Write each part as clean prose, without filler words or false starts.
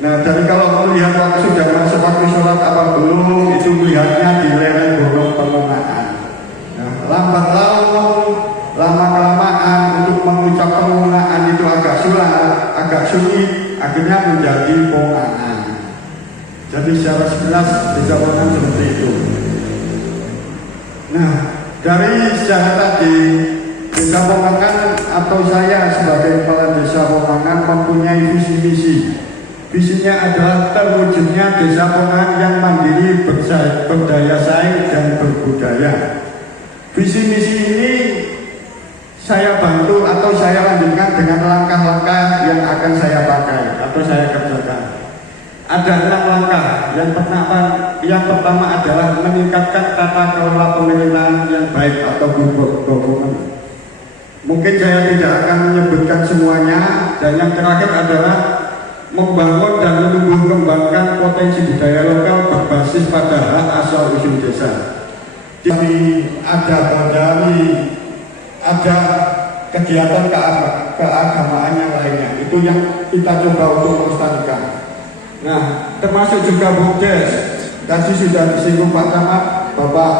Nah, dari kalau melihat waktu sudah masuk waktu sholat apa belum, itu melihatnya di lereng Gunung Pemenangan. Nah, lambat laun, lama-kelamaan untuk mengucap pemenangan itu agak sulit, akhirnya menjadi Pongaan. Jadi secara sekilas Desa Pongaan seperti itu. Nah, dari sejarah tadi, Desa Pongaan atau saya sebagai kepala Desa Pongaan mempunyai visi-misi. Visinya adalah terwujudnya Desa Pongaan yang mandiri, berdaya saing dan berbudaya. Visi misi ini saya bantu atau saya lanjutkan dengan langkah-langkah yang akan saya pakai atau saya kerjakan. Ada 6 langkah. Yang pertama adalah meningkatkan tata kelola pemerintahan yang baik atau good government. Mungkin saya tidak akan menyebutkan semuanya. Dan yang terakhir adalah membangun dan menumbuh kembangkan potensi budaya lokal berbasis pada hak asal usul desa. Jadi ada kegiatan keagamaan yang lainnya. Itu yang kita coba untuk melestarikan. Nah, termasuk juga BUMDes. Tadi sudah disinggung Pak Camat, Bapak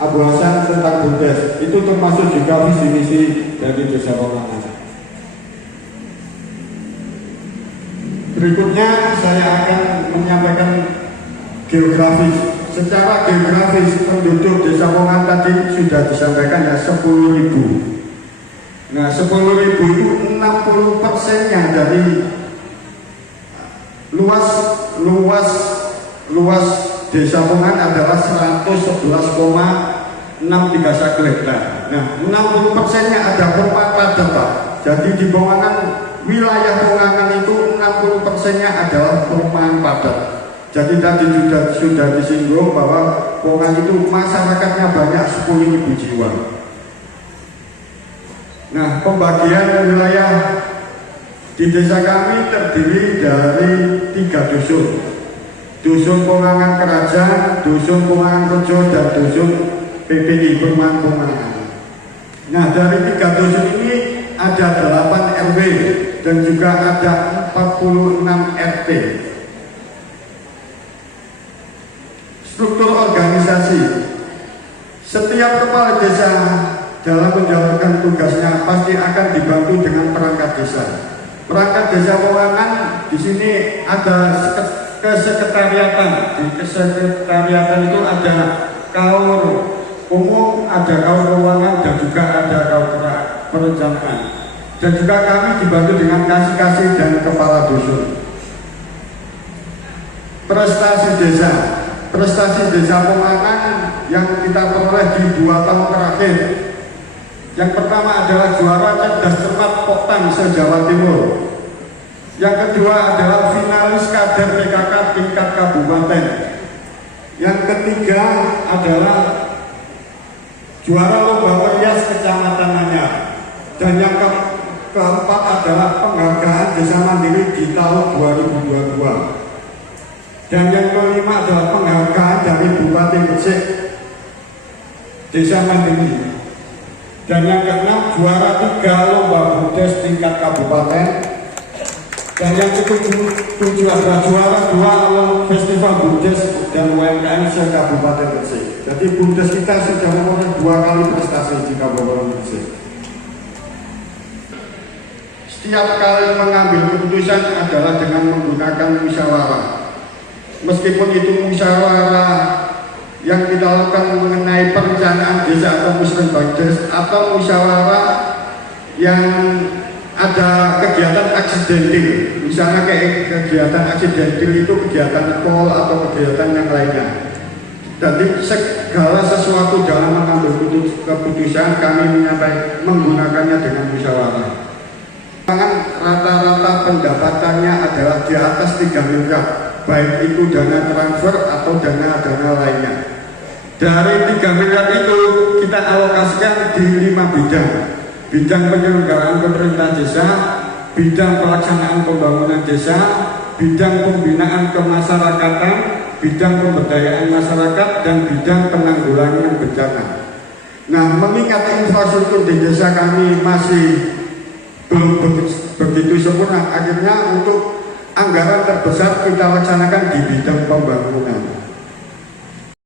Abu Hasan tentang BUMDes. Itu termasuk juga visi misi dari Desa Pongaan. Berikutnya saya akan menyampaikan geografis. Secara geografis penduduk Desa Pongaan tadi sudah disampaikan ya 10.000. Nah, 10.000 itu 60%-nya dari luas Desa Pongaan adalah 111,631 hektar. Nah, 60%-nya ada perumahan padat, Pak. Jadi di Pongaan, wilayah Pongaan itu 60%-nya adalah perumahan padat. Jadi tadi sudah disinggung bahwa Pongaan itu masyarakatnya banyak 10.000 jiwa. Nah, pembagian wilayah di desa kami terdiri dari 3 dusun. Dusun Pongaan Kerajaan, Dusun Pongaan Rejo, dan Dusun PPI Perumahan Pongaan. Nah, dari 3 dusun ini ada 8 RW dan juga ada 46 RT. Struktur organisasi. Setiap kepala desa dalam menjalankan tugasnya pasti akan dibantu dengan perangkat desa. Perangkat desa Pongaan di sini ada kesekretariatan. Di kesekretariatan itu ada kaur umum, ada kaur keuangan, dan juga ada kaur perencanaan. Dan juga kami dibantu dengan kasih-kasih dan kepala dusun. Prestasi desa Pongaan yang kita peroleh di 2 tahun terakhir. Yang pertama adalah juara cerdas cermat Poktan se-Jawa Timur. Yang kedua adalah finalis kader PKK tingkat kabupaten. Yang ketiga adalah juara lomba merias kecamatan Anyar. Dan yang keempat adalah penghargaan desa mandiri di tahun 2022. Dan yang kelima adalah penghargaan dari Bupati Gresik desa mandiri. Dan yang keenam juara 3 lomba BUMDes tingkat kabupaten. Dan yang ketujuh adalah juara 2 festival BUMDes dan UMKM se-Kabupaten Gresik. Jadi BUMDes kita sudah memperoleh 2 kali prestasi di Kabupaten Gresik. Setiap kali mengambil keputusan adalah dengan menggunakan musyawarah. Meskipun itu musyawarah yang kita lakukan mengenai perencanaan desa atau musrenbangdes, atau musyawarah yang ada kegiatan aksidental, misalnya kayak kegiatan aksidental itu kegiatan call atau kegiatan yang lainnya. Jadi segala sesuatu dalam mengambil keputusan kami menggunakannya dengan musyawarah. Rata-rata pendapatannya adalah di atas 3 miliar, baik itu dana transfer atau dana lainnya. Dari 3 miliar itu kita alokasikan di 5 bidang. Bidang penyelenggaraan pemerintah desa, bidang pelaksanaan pembangunan desa, bidang pembinaan kemasyarakatan, bidang pemberdayaan masyarakat, dan bidang penanggulangan bencana. Nah, mengingat infrastruktur di desa kami masih belum begitu sempurna, akhirnya untuk anggaran terbesar kita laksanakan di bidang pembangunan.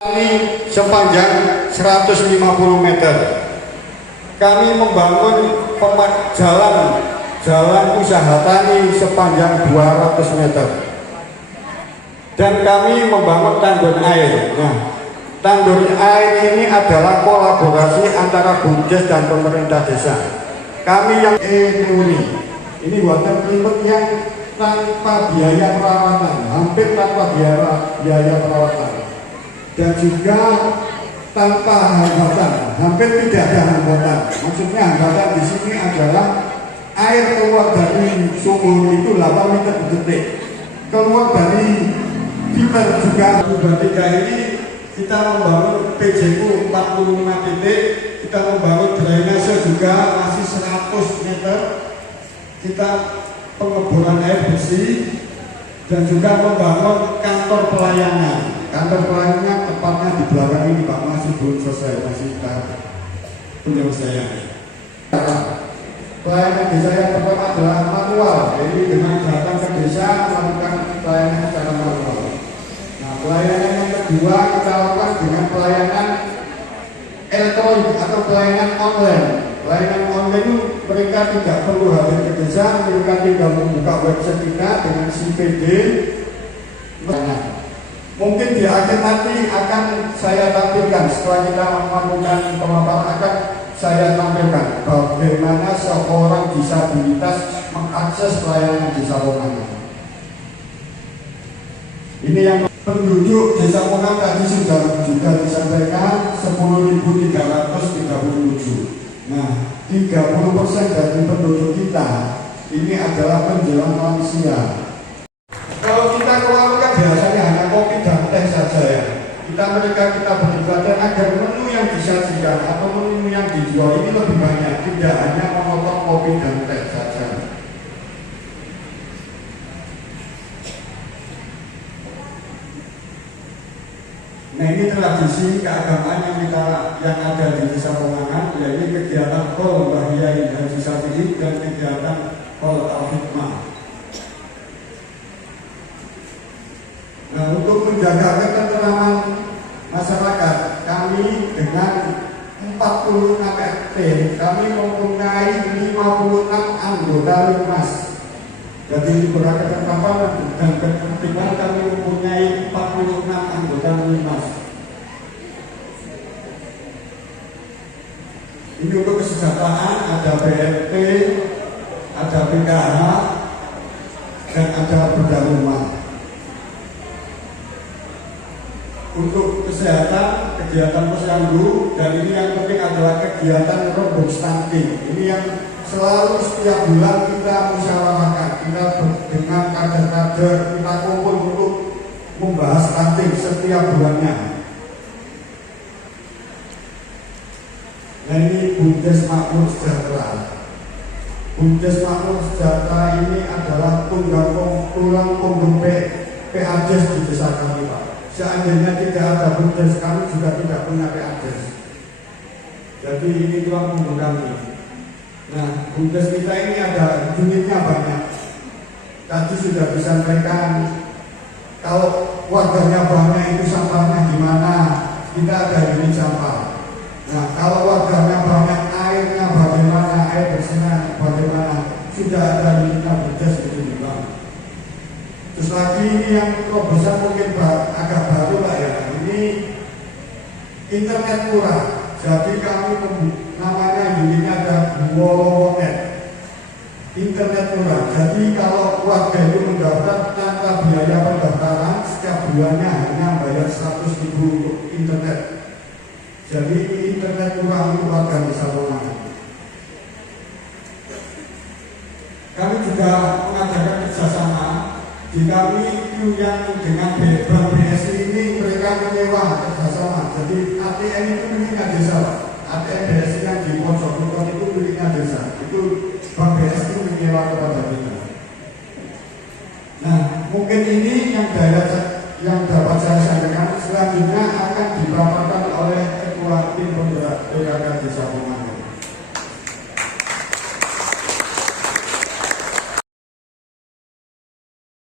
Ini sepanjang 150 meter. Kami membangun jalan usaha tani sepanjang 200 meter. Dan kami membangun tanggul air. Nah, tanggul air ini adalah kolaborasi antara BUMDes dan pemerintah desa. Kami yang ini water treatment yang tanpa biaya perawatan, hampir tanpa biaya perawatan, dan juga tanpa hambatan, hampir tidak ada hambatan. Maksudnya hambatan di sini adalah air keluar dari sumur itu 8 liter per detik, keluar dari pipa juga. Sudah 3 ini kita membangun PJU 45 titik, kita membangun drainase juga masih 100 meter, kita pengeboran air bersih, dan juga membangun kantor pelayanan. Kantor pelayanan tepatnya di belakang ini Pak, masih belum selesai, masih tahap penyelesaian. Pelayanan desa yang pertama adalah manual, jadi dengan datang ke desa melakukan pelayanan secara manual. Nah, pelayanan yang kedua kita lakukan dengan pelayanan elektronik atau pelayanan online. Pelayanan online itu mereka tidak perlu hadir ke desa, mereka tinggal membuka website kita dengan CPD. Mungkin di akhir nanti akan saya tampilkan, setelah kita melakukan pemaparan akan saya tampilkan bagaimana seorang disabilitas mengakses pelayanan desa Pongan. Ini yang penduduk desa Pongan tadi sudah juga disampaikan 10.337. Nah, 30% dari penduduk kita ini adalah menjelang lansia. Kalau kita keluarkan biasanya hanya kopi dan teh saja ya. Kita beribadah agar menu yang disajikan atau menu yang dijual ini lebih banyak, tidak hanya memotong kopi dan teh saja. Nah, ini tradisi keagamaan yang ada di Desa Pongan, yaitu kegiatan Qol Mbah Yai Haji Safi'i dan kegiatan Qol Al-Hikmah. Nah, untuk menjaga ketentraman masyarakat, kami dengan 46 RT, kami mempunyai 56 anggota Linmas. Jadi berketentraman dan ketertiban kami mempunyai 46 anggota Linmas. Ini untuk kesejahteraan ada BRT, ada PKH, dan ada bedah rumah. Untuk kesehatan, kegiatan posyandu, dan ini yang penting adalah kegiatan rombong stunting. Ini yang selalu setiap bulan kita musyawarahkan, kita dengan kader-kader kita kumpul untuk membahas stunting setiap bulannya. Nah, ini BUMDes Makmur Sejahtera. BUMDes Makmur Sejahtera ini adalah tulang punggung PADes di desa kami, Pak. Seandainya tidak ada BUMDes, kami juga tidak punya PADes. Jadi ini tulang punggung kami. Nah, BUMDes kita ini ada unitnya banyak. Tadi sudah disampaikan, kalau warganya banyak itu sampahnya gimana? Kita ada unit sampah. Nah, kalau warganya banyak, airnya bagaimana? Air bersihnya bagaimana? Sudah ada unitnya BUMDes itu juga. Terus lagi ini yang terobosan mungkin agak baru lah ya. Ini internet murah. Jadi kami namanya unitnya ada Wolowonet. Internet murah. Jadi kalau warga itu mendaftar tanpa biaya pendaftaran, setiap bulannya hanya bayar 100.000 untuk internet. Jadi internet murah untuk warga desa Pongan. Kami juga mengadakan kerjasama. Di kami itu yang dengan Bank BSI ini mereka menyewa kerjasama. Jadi ATM itu miliknya desa. ATM BSI yang di Ponsoklukan itu miliknya desa. Itu Bank BSI menyewa kepada kita. Nah, mungkin ini yang dapat saya sampaikan. Selanjutnya akan dipaparkan oleh Ketua Tim Penggerak PKK Desa Pongan.